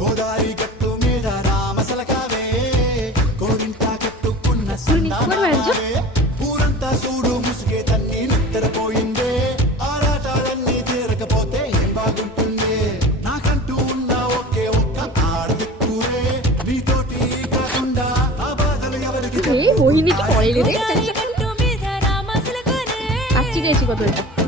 గోదారి గట్టు మీద రామసలకావే కోరింట కట్టుకున్న ఊరంతా చూడు ముసుగే తన్ని నిద్రపోయిందే ఆరాటాలన్నీ తీరకపోతే ఏం బాగుంటుంది నాకంటూ ఉన్న ఒకే ఒక్క ఆడదిక్కురే నీతోటి కాకుండా ఆ బాధలు ఎవరికి আজকে গেছি কত এটা